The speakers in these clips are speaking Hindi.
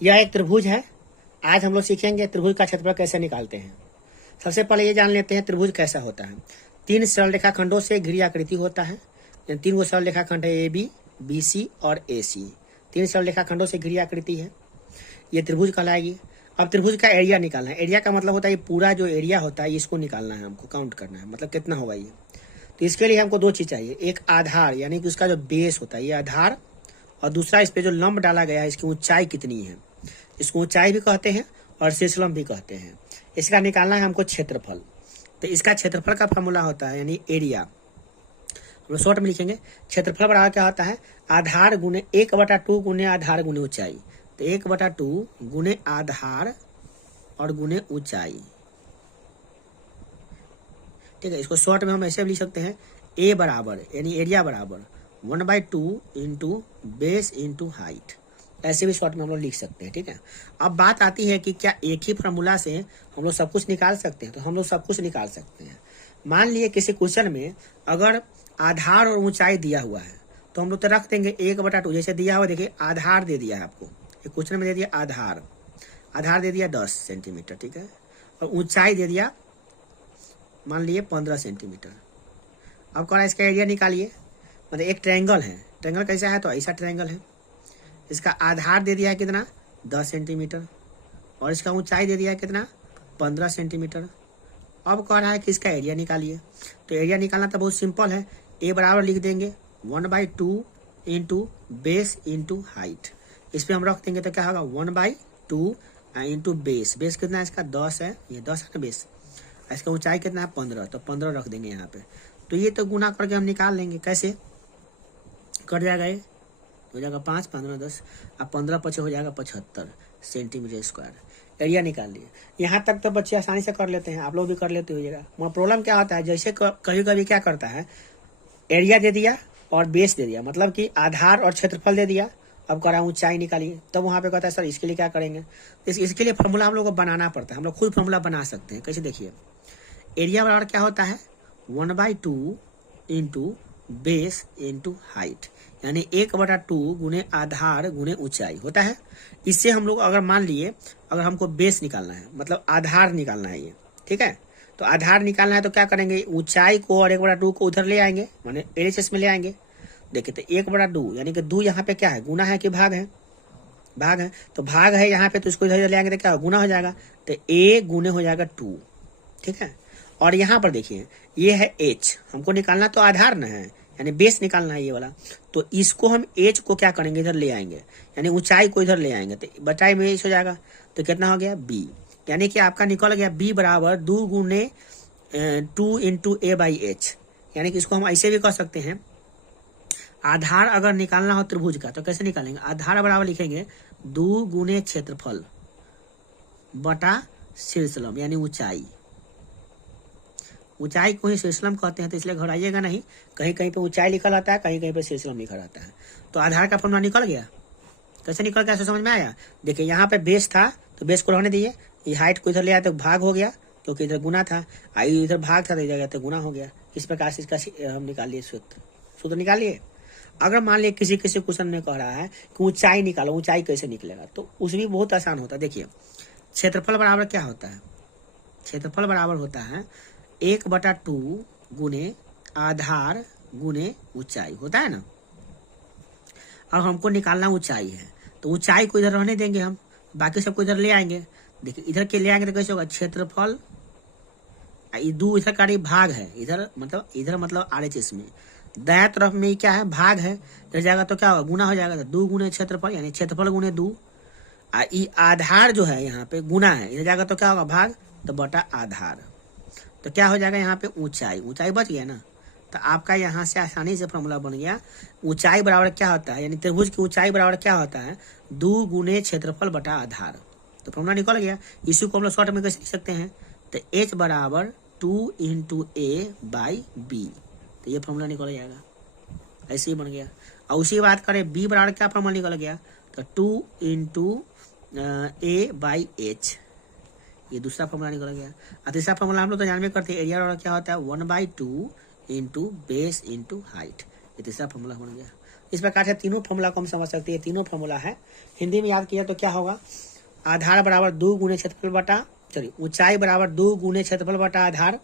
यह एक त्रिभुज है। आज हम लोग सीखेंगे त्रिभुज का क्षेत्रफल कैसे निकालते हैं। सबसे पहले ये जान लेते हैं त्रिभुज कैसा होता है। तीन सरल रेखाखंडों से घिरी आकृति होता है। तीन गो सरल रेखाखंड है, ए बी, बी सी और ए सी। तीन सरल रेखाखंडों से घिरी आकृति है, ये त्रिभुज कहलाएगी। अब त्रिभुज का एरिया निकालना है। एरिया का मतलब होता है ये पूरा जो एरिया होता है इसको निकालना है, हमको काउंट करना है, मतलब कितना होगा ये। तो इसके लिए हमको दो चीज चाहिए, एक आधार यानी कि उसका जो बेस होता है ये आधार, और दूसरा इस पे जो लंब डाला गया है इसकी ऊंचाई कितनी है। इसको ऊंचाई भी कहते हैं और शीर्षलंब भी कहते हैं। इसका निकालना है हमको क्षेत्रफल। तो इसका क्षेत्रफल का फॉर्मूला होता है यानी एरिया, हम लोग शॉर्ट में लिखेंगे। क्षेत्रफल बराबर क्या होता है, आधार गुने 1/2 गुने आधार गुने ऊंचाई। तो 1/2 गुने आधार और गुने ऊंचाई, ठीक है। इसको शॉर्ट में हम ऐसे भी लिख सकते हैं, ए बराबर यानी एरिया बराबर 1/2 इंटू बेस इंटू हाइट। ऐसे भी शॉर्ट में हम लोग लिख सकते हैं, ठीक है। अब बात आती है कि क्या एक ही फॉर्मूला से हम लोग सब कुछ निकाल सकते हैं। तो हम लोग सब कुछ निकाल सकते हैं। मान लिए किसी क्वेश्चन में अगर आधार और ऊंचाई दिया हुआ है तो हम लोग तो रख देंगे 1/2। जैसे दिया हुआ देखिए, आधार दे दिया है आपको, एक क्वेश्चन में दे दिया आधार, आधार दे दिया 10 सेंटीमीटर, ठीक है। और ऊंचाई दे दिया मान लिए 15 सेंटीमीटर। अब कौन इसका एरिया निकालिए। मतलब एक ट्रायंगल है, ट्रायंगल कैसा है, तो ऐसा ट्रायंगल है। इसका आधार दे दिया है कितना, 10 सेंटीमीटर, और इसका ऊंचाई दे दिया है कितना, 15 सेंटीमीटर। अब कह रहा है कि इसका एरिया निकालिए। तो एरिया निकालना तो बहुत सिंपल है, ए बराबर लिख देंगे 1/2 इंटू बेस इंटू हाइट। इस पर हम रख देंगे तो क्या होगा 1/2 इंटू बेस। बेस कितना है इसका, 10 है, ये 10 है ना बेस। इसका ऊंचाई कितना है 15, तो 15 रख देंगे यहाँ पे। तो ये तो गुना करके हम निकाल लेंगे, कैसे कट जाएगा, ये हो जाएगा 5, 15, 10, अब 15 पचे हो जाएगा 75 सेंटीमीटर स्क्वायर। एरिया निकाल लिए। यहाँ तक तो बच्चे आसानी से कर लेते हैं, आप लोग भी कर लेते होइएगा। मगर प्रॉब्लम क्या होता है, जैसे कभी कभी क्या करता है, एरिया दे दिया और बेस दे दिया, मतलब कि आधार और क्षेत्रफल दे दिया। अब करा ऊंचाई निकालिए, तब वहां पे कहता है सर इसके लिए क्या करेंगे। इसके लिए फॉर्मूला हम लोग को बनाना पड़ता है। हम लोग खुद फॉर्मूला बना सकते हैं। कैसे देखिए, एरिया बराबर क्या होता है 1/2 इंटू बेस इंटू हाइट, यानी 1/2 गुने आधार गुने ऊंचाई होता है। इससे हम लोग अगर मान लिए अगर हमको बेस निकालना है, मतलब आधार निकालना है ये, ठीक है। तो आधार निकालना है तो क्या करेंगे, ऊंचाई को और 1/2 को उधर ले आएंगे, माने एलएचएस में ले आएंगे। देखिए तो 1/2 यानी कि 2 यहाँ पे क्या है, गुना है कि भाग है, भाग है। तो भाग है यहाँ पे, तो इसको इधर ले आएंगे तो क्या गुना हो जाएगा। तो ए गुने हो जाएगा 2, ठीक है। और यहाँ पर देखिए ये है एच, हमको निकालना तो आधार न है, यानी बेस निकालना है ये वाला। तो इसको हम एच को क्या करेंगे, इधर ले आएंगे, यानी ऊंचाई को इधर ले आएंगे, तो बटाई में एच हो जाएगा। तो कितना हो गया बी, यानी कि आपका निकल गया बी बराबर 2 गुने 2 इंटू ए बाई एच। यानी कि इसको हम ऐसे भी कह सकते हैं, आधार अगर निकालना हो त्रिभुज का तो कैसे निकालेंगे, आधार बराबर लिखेंगे 2 गुने क्षेत्रफल बटा शीर्षलंब यानी ऊंचाई। ऊंचाई को ही शीर्षलंब कहते हैं, तो इसलिए घबराइएगा नहीं, कहीं कहीं पे ऊंचाई लिखा रहता है, कहीं कहीं पे शीर्षलंब लिखा रहता है। तो आधार का फॉर्मूला निकल गया। कैसे निकल गया समझ में आया। देखिए यहाँ पे बेस था तो बेस को रहने दिए, ये हाइट को इधर ले आया तो भाग हो गया, क्योंकि इधर गुना था, आई इधर भाग था तो इधर गया तो गुना हो गया। इस प्रकार से इसका हम निकाल लिए सूत्र निकालिए। अगर मान लिया किसी क्वेश्चन में कह रहा है कि ऊंचाई निकालो, ऊंचाई कैसे निकलेगा, तो उसमें भी बहुत आसान होता है। देखिए क्षेत्रफल बराबर क्या होता है, क्षेत्रफल बराबर होता है 1/2 गुने आधार गुने ऊंचाई होता है ना। अब हमको निकालना ऊंचाई है, तो ऊंचाई को इधर रहने देंगे हम, बाकी सबको इधर ले आएंगे। देखिए इधर के ले आएंगे तो कैसे होगा, क्षेत्रफल 2 इधर का भाग है, इधर मतलब आरएचएस में दाया तरफ में क्या है, भाग है, इधर जाएगा तो क्या होगा गुना हो जाएगा। तो 2 गुने क्षेत्रफल यानी क्षेत्रफल गुने 2, आधार जो है यहाँ पे गुना है, इधर जाएगा तो क्या होगा भाग, तो बटा आधार। तो क्या हो जाएगा यहाँ पे ऊंचाई, ऊंचाई बच गया ना। तो आपका यहाँ से आसानी से फॉर्मूला बन गया, ऊंचाई बराबर क्या होता है, यानी त्रिभुज की ऊंचाई बराबर क्या होता है 2 गुने क्षेत्रफल बटा आधार। तो फॉर्मूला निकल गया। इसी को हम लोग शॉर्ट में कैसे लिख सकते हैं, तो एच बराबर 2 इंटू ए बाई बी। तो ये फॉर्मूला निकल जाएगा, ऐसे ही बन गया। और उसी बात करें बी बराबर क्या फॉर्मूला निकल गया, तो 2 इंटू ए बाई एच, ये दूसरा फॉर्मूला निकल गया। और तीसरा फॉर्मूला हम लोग तो जान में करते हैं, एरिया बराबर क्या होता है 1/2 इंटू बेस इंटू हाइट, ये तीसरा फॉर्मूला बन गया। इस प्रकार से तीनों फॉर्मूला को हम समझ सकते हैं। तीनों फॉर्मूला है, हिंदी में याद किया तो क्या होगा, आधार बराबर 2 गुने क्षेत्रफल बटा, चलिए ऊंचाई बराबर 2 गुने क्षेत्रफल बटा आधार।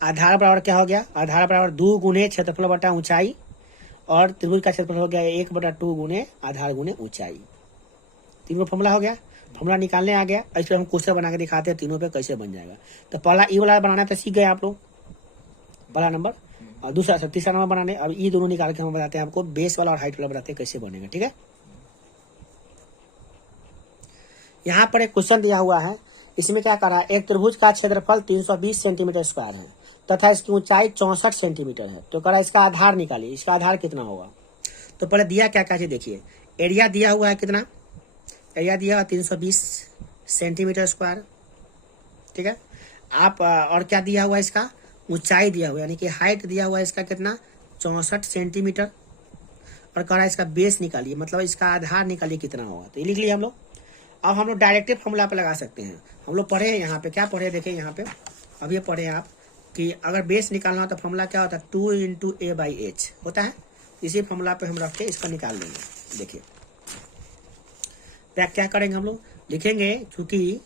आधार बराबर क्या हो गया, आधार बराबर 2 गुने क्षेत्रफल बटा ऊंचाई, और त्रिभुज का क्षेत्रफल हो गया 1/2 गुने आधार गुने ऊंचाई। तीनों फॉर्मूला हो गया, फॉर्मूला निकालने आ गया। इस पर हम क्वेश्चन बना के दिखाते हैं तीनों पे कैसे बन जाएगा। तो पहला ई वाला बनाना तो सीख गए आप लोग, पहला नंबर, और दूसरा तीसरा नंबर बनाने। अब ये दोनों निकाल के हम बताते हैं आपको, बेस वाला और हाइट वाला बताते हैं कैसे बनेगा, ठीक है। यहाँ पर एक क्वेश्चन दिया हुआ है, इसमें क्या कर रहा है, एक त्रिभुज का क्षेत्रफल 320 सेंटीमीटर स्क्वायर है तथा इसकी ऊंचाई 64 सेंटीमीटर है। तो करा इसका आधार निकालिए, इसका आधार कितना होगा। तो पहले दिया क्या क्या चीज देखिए, एरिया दिया हुआ है कितना, एरिया दिया हुआ 320 सेंटीमीटर स्क्वायर, ठीक है। आप और क्या दिया हुआ है, इसका ऊंचाई दिया हुआ, यानी कि हाइट दिया हुआ है इसका कितना, 64 सेंटीमीटर। और कह रहा है इसका बेस निकालिए, मतलब इसका आधार निकालिए कितना होगा। तो ये लिख लिए हम लोग। अब हम लोग डायरेक्टिव फॉर्मूला पे लगा सकते हैं। हम लोग पढ़े हैं यहाँ पे, क्या पढ़े देखिए यहाँ पे, अब ये पढ़े आप कि अगर बेस निकालना हो तो फॉर्मूला क्या होता है, 2 × a/h होता है। इसी फॉर्मूला पे हम रख के इसको निकाल लेंगे। देखिए क्या करेंगे हम लोग, लिखेंगे चूंकि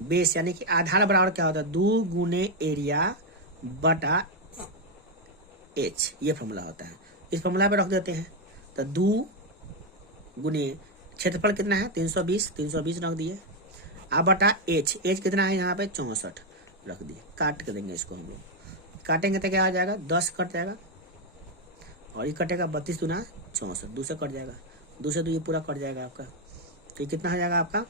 बेस यानी कि आधार बराबर क्या होता है, 2 गुने एरिया बटा h, ये फॉर्मूला होता है। इस फॉर्मूला पे रख देते हैं। तो 2 गुने क्षेत्रफल कितना है 320 रख दिए, अब बटा h कितना है यहाँ पे 64 रख दिए। काट के देंगे इसको, हम लोग काटेंगे तो क्या आ जाएगा, 10 कट जाएगा, और ये कटेगा 32 दूना 64, 2 से कट जाएगा, 2 से 2 ये पूरा कट जाएगा आपका। तो ये कितना हो जाएगा आपका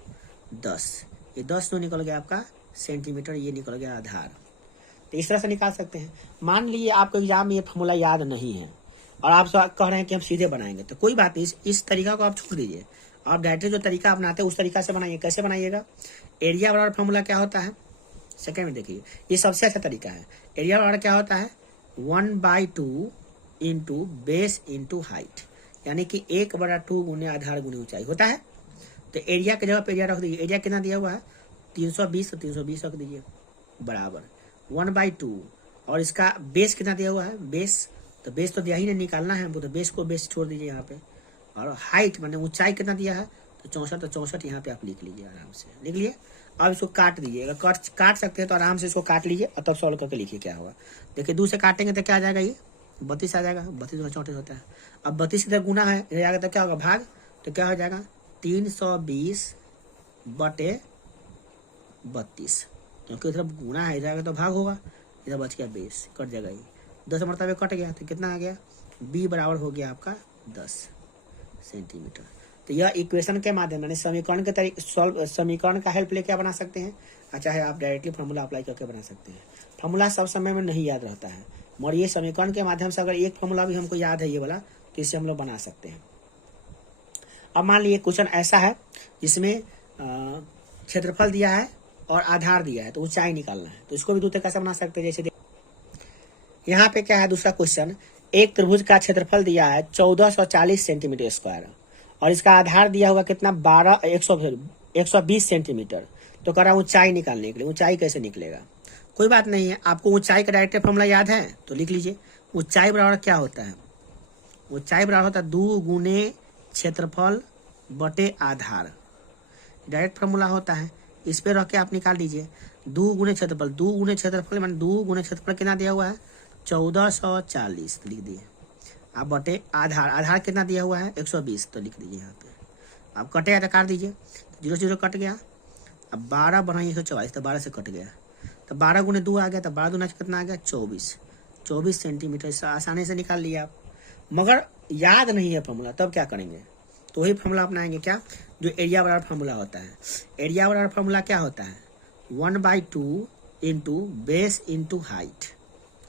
10, ये 10 तो निकल गया आपका सेंटीमीटर, ये निकल गया आधार। तो इस तरह से निकाल सकते हैं। मान लीजिए आपको एग्जाम में ये फॉर्मूला याद नहीं है और आप कह रहे हैं कि हम सीधे बनाएंगे, तो कोई बात नहीं, इस तरीका को आप छोड़ दीजिए। आप डायरेक्ट जो तरीका अपनाते हैं उस तरीका से बनाइए। कैसे बनाइएगा, एरिया बराबर फॉर्मूला क्या होता है, सेकंड में देखिए, ये सबसे अच्छा तरीका है। एरिया बराबर क्या होता है, 1/2 इंटू बेस इंटू हाइट, यानी कि 1/2 गुने आधार गुने ऊंचाई होता है। तो एरिया की जगह पे एरिया रख दीजिए। एरिया कितना दिया हुआ है 320, तो 320 रख दीजिए बराबर 1/2, और इसका बेस कितना दिया हुआ है, बेस, तो बेस तो दिया ही नहीं, निकालना है हमको, तो बेस को बेस छोड़ दीजिए यहाँ पे। और हाइट मैंने ऊंचाई कितना दिया है, तो 64, तो 64 यहाँ पे आप लिख लीजिए, आराम से लिख लिए। अब इसको काट दीजिए, अगर काट सकते हैं तो आराम से इसको काट लीजिए और तब सॉल्व करके लिखिए क्या होगा। देखिए 2 से काटेंगे तो क्या आ जाएगा, ये 32 आ जाएगा, 32 में 34 होता है। अब 32 की तरफ गुना है, इधर जाएगा तो क्या होगा भाग, तो क्या हो जाएगा 320/32, क्योंकि इधर गुना है, इधर तो भाग होगा, इधर बच गया बेस, कट जाएगा ये 10 मरतबे कट गया, तो कितना आ गया, b बराबर हो गया आपका 10 सेंटीमीटर। तो यह इक्वेशन के माध्यम यानी समीकरण के समीकरण का हेल्प लेके बना सकते हैं, और चाहे आप डायरेक्टली फॉर्मूला अप्लाई करके बना सकते हैं। फॉर्मूला सब समय में नहीं याद रहता है, मगर ये समीकरण के माध्यम से अगर एक फॉर्मूला भी हमको याद है ये वाला, तो इससे हम लोग बना सकते हैं। अब मान लीजिए क्वेश्चन ऐसा है जिसमें क्षेत्रफल दिया है और आधार दिया है, तो ऊंचाई निकालना है। तो इसको भी दूसरे कैसे बना सकते हैं, जैसे यहाँ पे क्या है दूसरा क्वेश्चन, एक त्रिभुज का क्षेत्रफल दिया है 1440 सेंटीमीटर स्क्वायर, और इसका आधार दिया हुआ कितना 120 सेंटीमीटर। तो कह रहा ऊंचाई निकालने के लिए, ऊंचाई कैसे निकलेगा, कोई बात नहीं है, आपको ऊंचाई का डायरेक्ट फॉर्मूला याद है तो लिख लीजिए। ऊंचाई बराबर क्या होता है, ऊंचाई बराबर होता है 2 गुने क्षेत्रफल बटे आधार, डायरेक्ट फॉर्मूला होता है। इस पे रख के आप निकाल दीजिए 2 गुने क्षेत्रफल, 2 गुने क्षेत्रफल मैंने 2 गुने क्षेत्रफल कितना दिया हुआ है 1440 लिख दिए। आप बटे आधार, आधार कितना दिया हुआ है 120, तो लिख दीजिए यहाँ पे। आप कटेगा तो काट दीजिए, 0 0 कट गया। अब 12 बनाइए 144, तो 12 से कट गया, तो 12 गुने 2 आ गया, तो 12 दूना कितना आ गया 24 सेंटीमीटर। आसानी से निकाल लिया आप, मगर याद नहीं है फॉर्मूला, तब क्या करेंगे, तो वही फॉर्मूला अपनाएंगे, क्या, जो एरिया बराबर फॉर्मूला होता है। एरिया बराबर फॉर्मूला क्या होता है 1/2 इंटू बेस इंटू हाइट।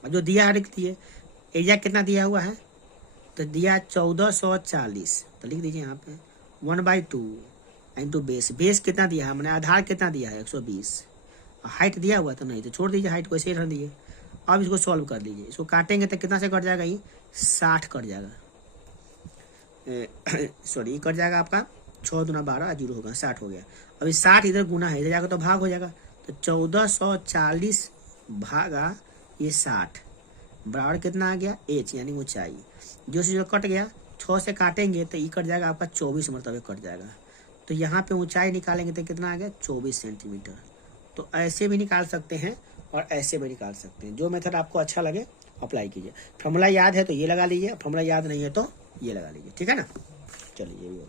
और जो दिया है लिख दिए, एरिया कितना दिया हुआ है, तो दिया 1440, तो लिख दीजिए यहाँ पे 1/2 इंटू बेस, बेस कितना दिया है मैंने, आधार कितना दिया है 120, हाइट दिया हुआ तो नहीं, तो छोड़ दीजिए, हाइट को ऐसे ही रख दीजिए। अब इसको सॉल्व कर लीजिए, इसको काटेंगे तो कितना से कट जाएगा, ये 60 कट जाएगा, सॉरी कट जाएगा आपका 6 दूना 12 0 होगा, 60 हो गया। अभी 60 इधर गुना है, इधर जाकर तो भाग हो जाएगा, तो 1440 भागा ये 60 बराबर कितना आ गया h, यानी ऊंचाई, जो से जो कट गया 6 से काटेंगे तो ई कट जाएगा आपका 24 मरतबे कट जाएगा। तो यहाँ पे ऊंचाई निकालेंगे तो कितना आ गया 24 सेंटीमीटर। तो ऐसे भी निकाल सकते हैं और ऐसे भी निकाल सकते हैं, जो मेथड आपको अच्छा लगे अप्लाई कीजिए। फॉर्मूला याद है तो ये लगा लीजिए, फॉर्मूला याद नहीं है तो ये लगा लीजिए, ठीक है ना। चलिए ये भी